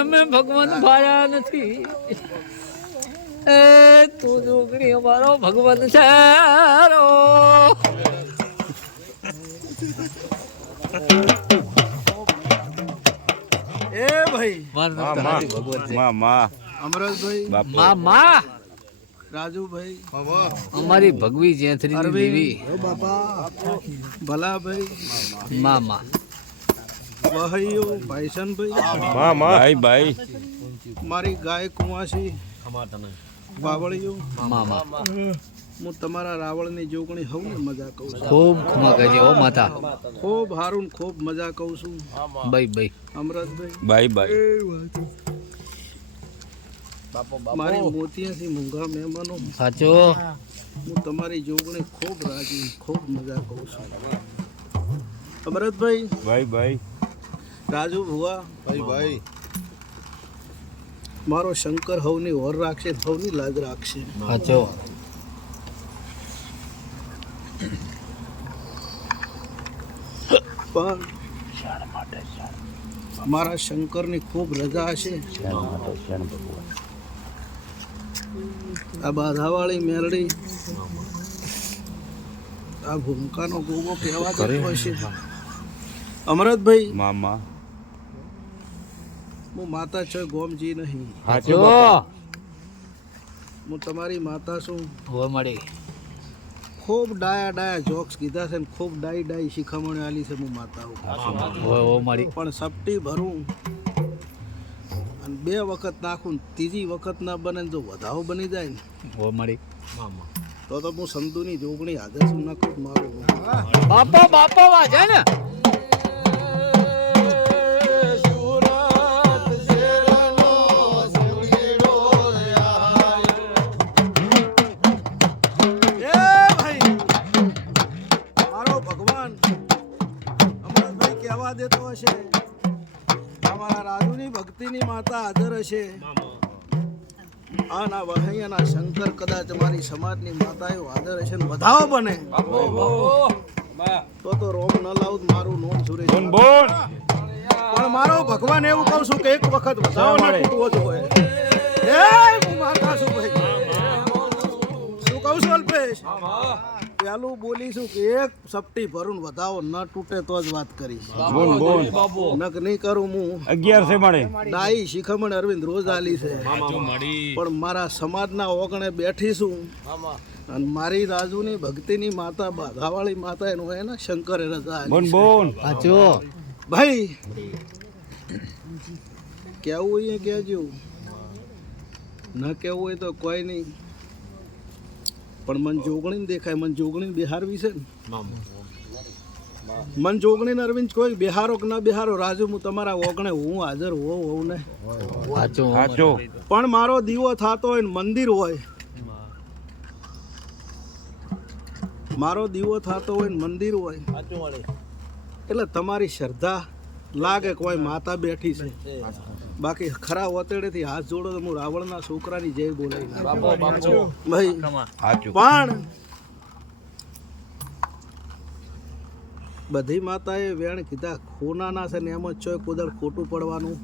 અમે ભગવાન ભાયા નથી એ તું જોગણી અમારો ભગવાન છે એ ભાઈ અમરતભાઈ મામા રાજુભાઈ અમારી ભગવી જેથરી દેવી ભલાભાઈ મામા ભાઈઓ ભાઈસનભાઈ ભાઈ મારી ગાય કુંવાસી બાવળીઓ મામા હું તમારા રાવણની જોગણી હોઉં ને મજા કહું છું ખૂબ ખમા કહેજે ઓ માતા ખૂબ હારું ખૂબ મજા કહું છું ભાઈ અમરતભાઈ ભાઈ મારી મોતિયાથી મૂંઘા મહેમાનો સાચો હું તમારી જોગણી ખૂબ રાજી ખૂબ મજા કહું છું અમરતભાઈ ભાઈ રાજુ ભુવા ભાઈ મારો શંકર હવની ઓર રાખશે હવની લાજ રાખશે સાચો પણ મારા શંકરની ખૂબ રજા હશે આ બાધાવાળી મેરડી આ ભૂમકાનો ગોગો કહેવા જતો હશે અમરતભાઈ મામા હું માતા છે ગોમજી નહીં સાચો હું તમારી માતા છું હો મળી ખૂબ ડાયા જોક્સ કીધા છે ને ખૂબ ડાઈ શિખામણ આલી છે હું માતા હો મળી પણ સપટી ભરું અને 2 વખત નાખું ને ત્રીજી વખત ના બને ને જો વધાવો બની જાય ને હો મળી તો હું સંતુની જોગણી હાજર છું નકર મારું બાપા વાજે ને દેતો હશે અમારા રાજુની ભક્તિની માતા હાજર હશે આના વહૈયાના શંકર કદાચ મારી સમાજની માતાઓ હાજર હશે ને વધાવો બને તો રોમ ન લાવું મારું નોમ સુરેશ પણ મારો ભગવાન એવું કહું છું કે એક વખત વધાવો ના તૂટવો જોઈએ હું માતા છું ભાઈ શું કહું છું અલ્પેશ પેલું બોલીશું કે એક સપટી ભરું વધાવો ન તૂટે તો જ વાત કરીશ નક નહીં કરું હું 11 છે મળે ડાઈ શિખામણ અરવિંદ રોજ આલી છે પણ મારા સમાજના ઓગણે બેઠીશું અને મારી રાજુની ભક્તિની માતા બાધાવાળી માતા એનું હોય ને શંકરે રજા સાચો ભાઈ કેવું અહીંયા કહેજો ન કેવું હોય તો કોઈ નહીં પણ મન જોગણી દેખાય મન જોગણી બિહારવી છે ને મન જોગણી અરવિંદ કોઈ બિહારો કે ના બિહારો રાજુ હું તમારા ઓગણે હું હાજર હોઉં ને સાચો પણ મારો દીવો થતો હોય ને મંદિર હોય મારો દીવો થતો હોય ને મંદિર હોય એટલે તમારી શ્રદ્ધા લાગે કોઈ માતા બેઠી છે બાકી ખરા વતેડેથી હાથ જોડો તો હું રાવણના છોકરાની જય બોલાવી ભાઈ પણ બધી માતાએ વેણ કીધા ખોનાના છે ને એમ જ ચોય કોદળ ખોટું પડવાનું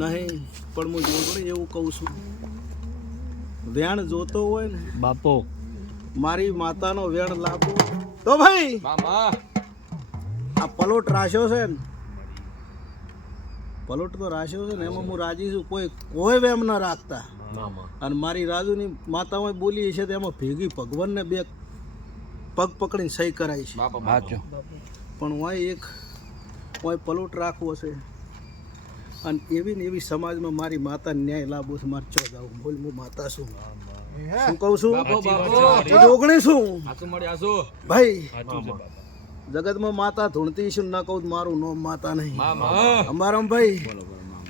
નહીં પણ હું જોગણી એવું કહું છું વેણ જોતો હોય ને બાપો મારી માતાનો વેણ લાગો તો ભાઈ આ પલોટ રાખ્યો છે ને પલોટ તો રાખ્યો છે ને એમાં હું રાજી છું કોઈ વેમ ન રાખતા અને મારી રાજુની માતાઓ બોલી છે તો એમાં ભેગી ભગવાનને 2 પગ પકડીને સહી કરાઈ છે પણ હું પલોટ રાખવો છે અને એવી ને એવી સમાજમાં મારી માતા ન્યાય લાભો છે મારે ચો જાવું બોલ હું માતા છું શું કહું છું જોગણી છું ભાઈ જગતમાં માતા ધૂણતી છું ન કહું મારું નામ માતા નહીં અમારા ભાઈ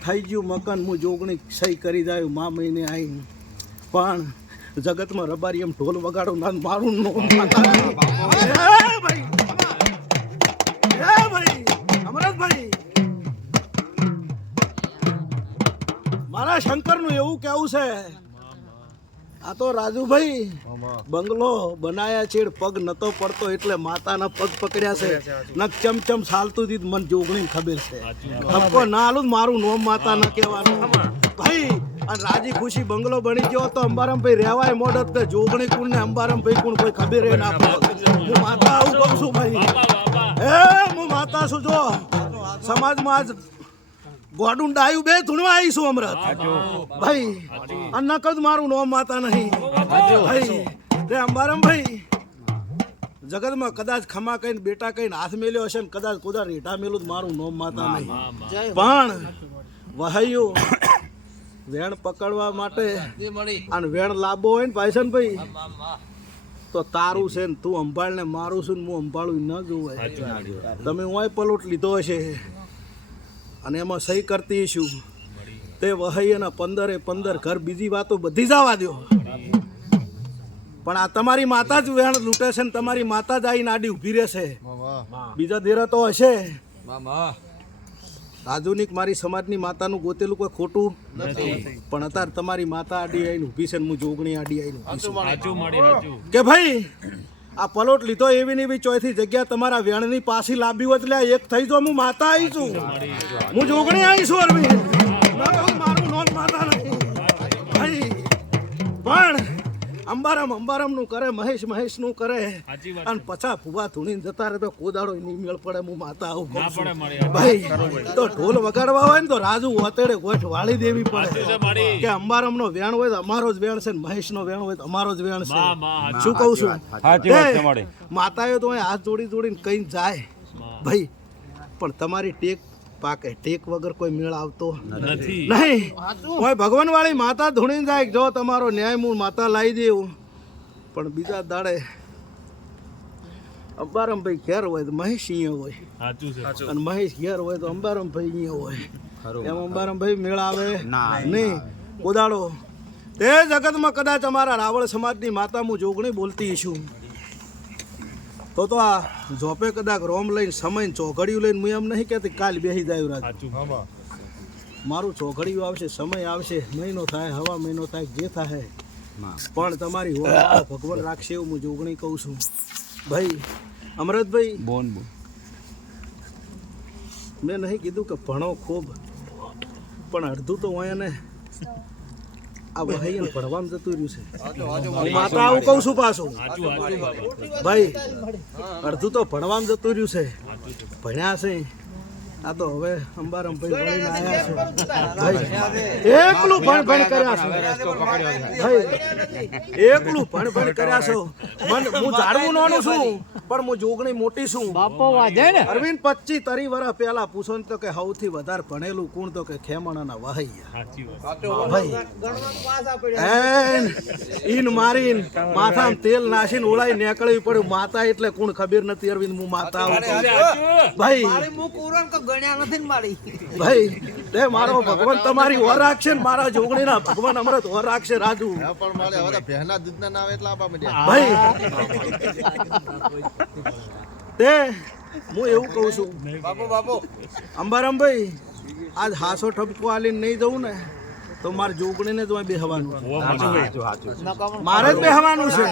થઈ ગયું મકાન હું જોગણી સહી કરી જાય મા મહિને આવી પણ જગતમાં રબારી એમ ઢોલ વગાડું ના મારું નામ માતા નહીં. ભાઈ અમરતભાઈ મારા શંકરનું એવું કેવું છે આ તો રાજુભાઈ બંગલો બનાયા છેડ પગ નતો પડતો એટલે માતાના પગ પકડ્યા છે નક ચમચમ સાલતું દી મન જોગણી ખબર છે ધક્કો ના આલું મારું નોમ માતા ન કહેવાનું ભાઈ અને રાજી ખુશી બંગલો બની ગયો તો અંબારામભાઈ રહેવાય મોડત ને જોગણી કુણ ને અંબારામભાઈ કુણ કોઈ ખબર ના પડે હું માતા આવું કહું છું ભાઈ હું માતા છું જો સમાજમાં આજ ગોડું ડાયું બે ધૂણવા આવીશું અમરત ભાઈ અને નકદ મારું નોમ માતા નહીં ભાઈ તે અંબારામભાઈ જગતમાં કદાચ ખમા કહીને બેટા કહીને હાથ મેલ્યો હશે ને કદાચ કુદા રેઠા મેલું તો મારું નોમ માતા નહીં પણ વહાયું વેણ પકડવા માટે અને વેણ લાંબો હોય ને ભાઈસનભાઈ તો તારું છે ને તું અંભાળ ને મારું છું ને હું અંભાળું ન જોવાય તમે હું પલોટ લીધો હશે અને એમાં સહી કરતી છું તે વહૈયાના 15 ઘર બીજી વાતો બધી જવા દો પણ આ તમારી માતા જ વેણ લૂંટે છે ને તમારી માતા જ આવીને આડી ઊભી રહેશે બીજા દેરા તો હશે આધુનિક મારી સમાજની માતાનું ગોતેલું કોઈ ખોટું નથી પણ અત્યારે તમારી માતા આડી આવીને ઊભી છે ને હું જોગણી આડી આવીને ઊભી કે ભાઈ આ પલોટ લીધો એવી ને એવી ચોથી જગ્યા તમારા વેણની પાછી લાંબી હોત લે એક થઈ જો હું માતા આવી છું હું જોગણી આવી છું અરવિંદ મારું નોંધ માતા નહીં ભાઈ પણ અંબારામ નું કરે મહેશ નું કરે અને પછા ફુવા ધૂણી જતા રહે તો કોદાળો નહીં મેળ પડે હું માતા આવું ભાઈ તો ઢોલ વગાડવા હોય ને તો રાજુ ઓતેડે ગોઠ વાળી દેવી પડે કે અંબારામ નો વેણ હોય તો અમારો જ વેણ છે ને મહેશ નો વેણ હોય તો અમારો જ વેણ છે શું કહું છું માતાએ તો હાથ જોડીને કઈ જાય ભાઈ પણ તમારી ટેક પાકે ટેક વગર કોઈ મેળ આવતો નથી કોઈ ભગવાન વાળી માતા ધૂણી જાય જો તમારો ન્યાય હું માતા લાવી દેવું પણ બીજા દાડે અંબારામભાઈ ઘેર હોય તો મહેશ અહીંયા હોય અને મહેશ ઘેર હોય તો અંબારામભાઈ અહીંયા હોય એમ અંબારામભાઈ મેળ આવે નહીં કોદાળો તે જગતમાં કદાચ અમારા રાવળ સમાજની માતા હું જોગણી બોલતી છું તો આ જોપે કદાચ રોમ લઈને સમય ચોઘડિયું લઈને હું એમ નહીં કહેતી કાલ બેસી જાય રાજ મારું ચોઘડિયું આવશે સમય આવશે મહિનો થાય હવા મહિનો થાય જે થાય પણ તમારી ભગવાન રાખશે એવું હું જોગણી કહું છું ભાઈ અમરતભાઈ મેં નહીં કીધું કે ભણો ખૂબ પણ અડધું તો હોય ને આ વહાઈને ભણવામાં જતું રહ્યું છે માતા આવું કહું છું પાછું ભાઈ અડધું તો ભણવામાં જતું રહ્યું છે ભણ્યા છે આ તો હવે અંબારામભાઈ ભણીને આવ્યા છે એકલું ભણ કર્યા છે ભાઈ એકલું ભણ કર્યા છો હું ઝાડવું નાનું છું પણ હું જોગણી મોટી છું બાપો વાજે ને અરવિંદ 25-30 વર્ષ પહેલા પૂછો ને તો કે સૌથી વધારે ભણેલું કોણ તો કે ખેમણાના વહૈયા ભાઈ ઈન મારીને માથામાં તેલ નાસીને ઓળાઈ નીકળવી પડ્યું માતા એટલે કોણ ખબર નથી અરવિંદ હું માતા ભાઈ ભાઈ તે મારો ભગવાન તમારી ઓર રાખશે ને મારા જોગણીના ભગવાન અમૃત ઓર રાખશે રાજુ ભાઈ તે હું એવું કહું છું અંબારામભાઈ આજ હાસો ઠપકો આલીને નહીં જવું ને તો મારે જોગણીને જ બેહવાનું મારે જ બેહવાનું છે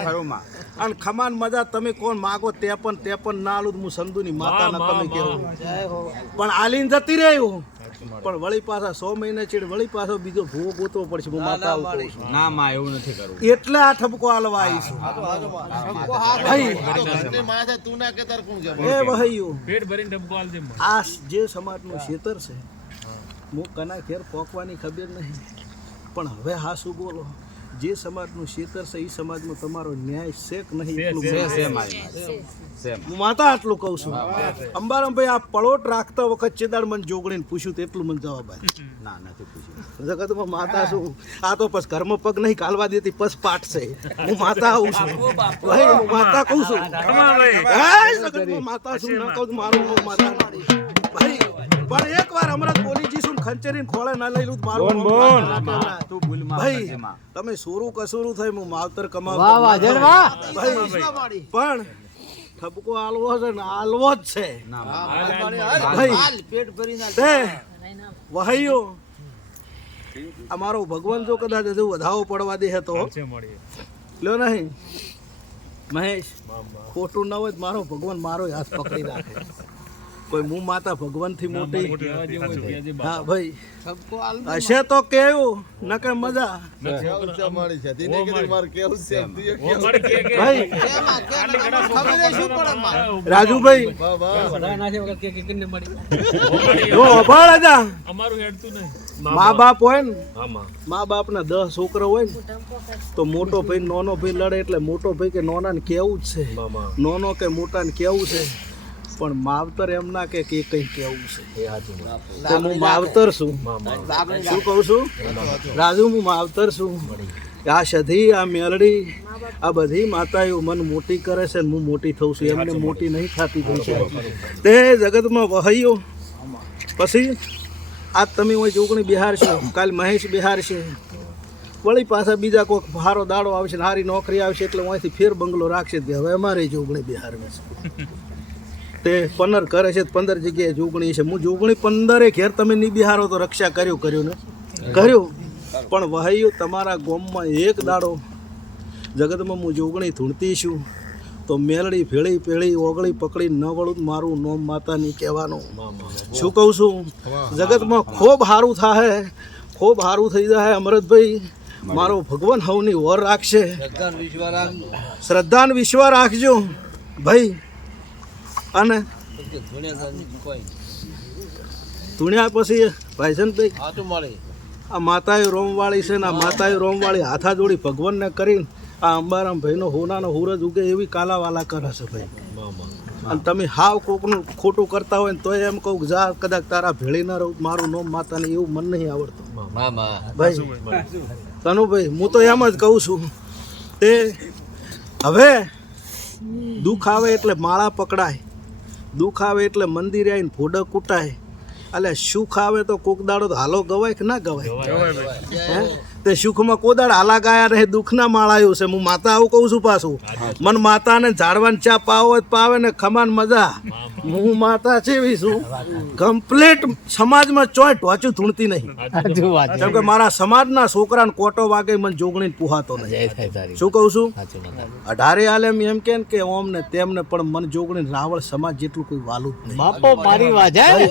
અને ખમાન મજા તમે કોણ માગો તે પણ ના આલું હું સંધુની માતા ના તમે કેવું પણ આલીને જતી રહ્યું પણ વળી પાછા 100 મહિના ચીડ વળી પાછો બીજો ભૂવો ગોતવો પડશે હું માતા ના માં એવું નથી કરવું એટલે આ ઠપકો આલવા આવીશું એ વહૈયું આ જે સમાજનું ખેતર છે હું કના ઘેર પોકવાની ખબર નહીં પણ હવે હા શું બોલો જે સમાજનું ક્ષેત્ર છે એ સમાજમાં તમારો ન્યાય છે કે નહીં એટલું હું માતા આટલું કહું છું. અંબારામભાઈ આ પળોટ રાખતા વખત ચેદાડ મને જોગણીને પૂછ્યું તેટલું મને જવાબ આપ્યો. ના નથી પૂછ્યું. જગતમાં માતા છું. આ તો પછી ઘરમાં પગ નહીં કાલવા દેતી પસ પાઠ છે. હું માતા આવું છું ભાઈ, હું માતા કહું છું. જગતમાં માતા છું ન કહું મારું માતા ભાઈ. પણ એકવાર અમરત બોલી જઈશું ખંચેરીને ખોળે ના લઈ લઉં મારું ભાઈ. તમે સોરું કસોરું થાય હું માવતર કમાવ વાહ વાહ જન વાહ. ભાઈ. પણ ઠપકો આલવો છે ને આલવો જ છે ભાઈ. તે વહાઈઓ અમારો ભગવાન જો કદાચ હજુ વધાવો પડવા દે તો લ્યો નહીં મહેશ, ખોટું ન હોય મારો ભગવાન મારો હાથ પકડી રાખે. કોઈ હું માતા ભગવાન થી મોટી હા ભાઈ હશે તો કેવું ન કે મજા રાજુભાઈ મા બાપ હોય ને, મા બાપ ના 10 છોકરા હોય ને તો મોટો ભાઈ નાનો ભાઈ લડે એટલે મોટો ભાઈ કે નાના ને કેવું જ છે, નાનો કે મોટા ને કેવું છે. પણ માવતર એમ ના કે કઈ કેવું છે. તો હું માવતર છું. શું કહું છું રાજુ, હું માવતર છું. આ સધી આ મેલડી આ બધી માતાઓ મન મોટી કરે છે, હું મોટી થઉં છું. એમને મોટી નહીં થતી થઈ છે. તે જગતમાં વહાઈઓ પછી આજ તમે હોય જોગણી બિહાર છો, કાલ મહેશ બિહાર છે, વળી પાછા બીજા કોઈક સારો દાડો આવશે, સારી નોકરી આવશે એટલે અહીંથી ફેર બંગલો રાખશે. હવે અમારે જોગણી બિહારમાં છે. તે 15 કરે છે, 15 જગ્યાએ જોગણી છે. હું જોગણી 15 ઘેર તમે નહીં બિહારો તો રક્ષા કર્યું ને કર્યું. પણ વહાઈઓ તમારા ગામમાં એક દાડો જગતમાં હું જોગણી ધૂણતી છું તો મેલડી ભેળી પેળી ઓગળી પકડી ન વળું મારું નોમ માતા નહીં કહેવાનું. શું કહું છું જગતમાં ખૂબ સારું થાય, ખૂબ સારું થઈ જાય. અમરતભાઈ મારો ભગવાન હવની વર રાખશે. શ્રદ્ધા ને વિશ્વાસ રાખજો ભાઈ. અને ધૂણ્યા પછી ભાઈસનભાઈ આ માતાએ રોમવાળી છે ને આ માતાએ રોમવાળી હાથા જોડી ભગવાનને કરીને આ અંબારામ ભાઈનો હોનાનો હુરજ ઉગે એવી કાલાવાલા કરે છે ભાઈ. અને તમે હાવ કોકનું ખોટું કરતા હોય ને તો એમ કહું જા કદાચ તારા ભેળી ના રહું મારું નોમ માતાને એવું મન નહીં આવડતું ભાઈ. તનુભાઈ હું તો એમ જ કહું છું તે હવે દુઃખ આવે એટલે માળા પકડાય, દુઃખ આવે એટલે મંદિરે આવીને ફોડો કૂટાય, એટલે સુખ આવે તો કોક દાડો તો હાલો ગવાય કે ના ગવાય? તે સુખમાં કોદાડ હાલા ગાયા રહે, દુઃખના માળાયું છે. હું માતા આવું કહું છું પાછું. મન માતાને ઝાડવાન ચા પાવો પાવે ને ખમાન મજા. હું માતા જેવી છું કમ્પ્લીટ. સમાજમાં ચોય ટોચું ધૂણતી નહીં. કેમ કે મારા સમાજના છોકરાને કોટો વાગે મને જોગણીને પુહાતો નહીં. શું કહું છું 18 આલેમ એમ કે ઓમ ને તેમને પણ મને જોગણીને રાવળ સમાજ જેટલું કોઈ વાલું જ નહીં. બાપો મારી વાત હે.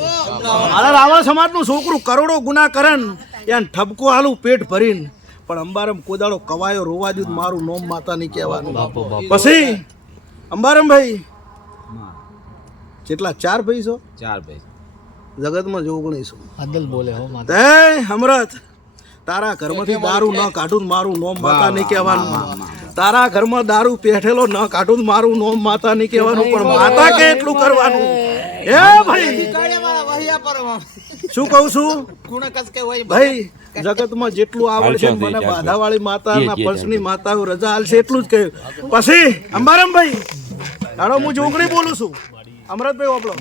મારા રાવળ સમાજનું છોકરું કરોડો ગુના કરે ને એને ઠપકો હાલું પેટ ભરીને પણ અંબારમ કોદાળો કવાયો રોવા દીધું મારું નોમ માતા નહીં કહેવાનું. પછી અંબારમભાઈ જેટલા 4 ભાઈ છો? 4 ભાઈ. જગતમાં જોગણી છું. અદલ બોલે હો માતા. તે હમરત તારા ઘરમાંથી દારૂ ન કાઢું મારું નોમ માતા નહીં કહેવાનું. તારા ઘરમાં દારૂ પેઠેલો ન કાઢું મારું નોમ માતા નહીં કહેવાનું. પણ માતા કે એટલું કરવાનું. એ ભાઈ શું કહું છું ભાઈ, જગતમાં જેટલું આવડશે મને બાધાવાળી માતાના પર્સની માતાઓ રજા હાલશે એટલું જ કહ્યું. પછી અંબારામભાઈ હાલો હું જોગણી બોલું છું. અમરતભાઈ ઓપડો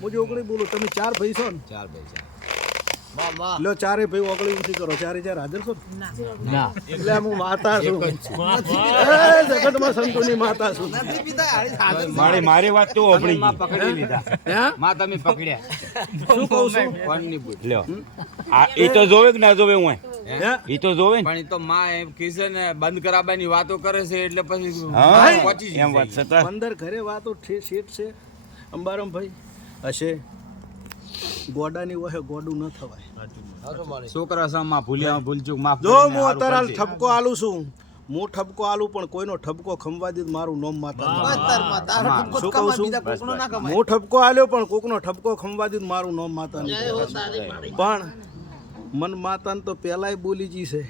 હું જોગણી બોલું. તમે 4 ભાઈ છો ને? 4 ભાઈ. લો 4 ભાઈ ઓગળી ઊંચી કરો. 4 હાજર છો ના? એટલે હું માતા છું. જગતમાં સંતોની માતા છું. મારી વાત તો ઓપડી પકડી લીધા માં તમે પકડ્યા. શું કહું છું લ્યો આ એ તો જોવે કે ના જોવે? હું એ તો જોવે ને. પણ એ તો માં એમ કીધે ને બંધ કરાવવાની વાતો કરે છે એટલે પછી એમ વાત છે. 15 ઘરે વાતો શેઠ છે અંબારામભાઈ હશે. ગોડાની વહે ગોડું ન થવાય. છોકરા સામા ભૂલ્યા ભૂલચૂક માફ. જો હું અત્યારે ઠપકો આલું છું, હું ઠપકો આલું પણ કોઈનો ઠપકો ખંભવા દીધું મારું નોમ માતા. શું કહું છું હું ઠપકો આલ્યો પણ કોકનો ઠપકો ખંભવા દીધું મારું નોમ માતા. પણ મન માતાને તો પહેલાય બોલી જી છે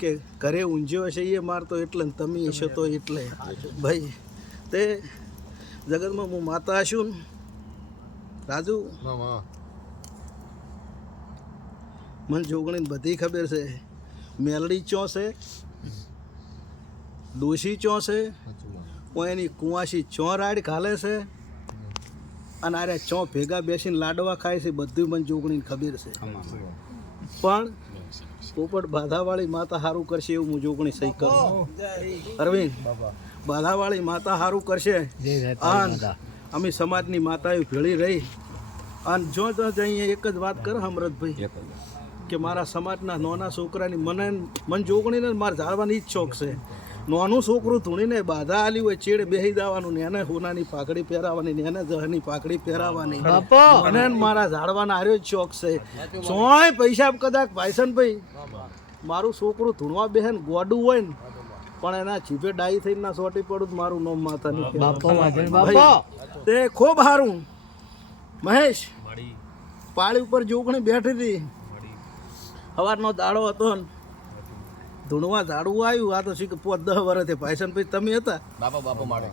કે ઘરે ઊંઝ્યો હશે એ મારતો એટલે ને તમે હશો તો એટલે ભાઈ તે જગતમાં હું માતા હશું ને રાજુ મને જોગણીને બધી ખબર છે મેલડી ચો છે ડોશી ચો છે એની કુંવાસી ચો રાડ ખાલે છે અને આરે ચો ભેગા બેસીને લાડવા ખાય છે બધું મને જોગણીને ખબર છે પણ પોપટ બાધાવાળી માતા સારું કરશે એવું હું જોગણી સહી કરું અરવિંદ બાધાવાળી માતા સારું કરશે અને અમે સમાજની માતાઓ ભેળી રહી અને જો જઈએ એક જ વાત કરે અમરતભાઈ કે મારા સમાજના નાના છોકરાની મન જોગણીને મારે જાળવાની જ શોખ છે નાનું છોકરું ધૂણીને બાધા આલી હોય ચેડે બેસી જવાનું ને એને હોનાની પાઘડી પહેરાવાની ને એને જહની પાઘડી પહેરાવાની મને મારા ઝાડવાના આર્યો જ શોખ છે સોય પૈસા કદાચ ભાઈસનભાઈ મારું છોકરું ધૂણવા બેહન ગોડું હોય ને પણ એના જીભે ડાઈ થઈને ના સોટી પડું તો મારું નામ માતા નહીં તે ખૂબ સારું મહેશ પાળી ઉપર જોગણી બેઠી હતી સવારનો દાડો હતો ને ધૂણવા ઝાડવું આવ્યું આ તો શીખ 5-10 વર્ષથી ભાઈસન ભાઈ તમે હતા બાપા માડે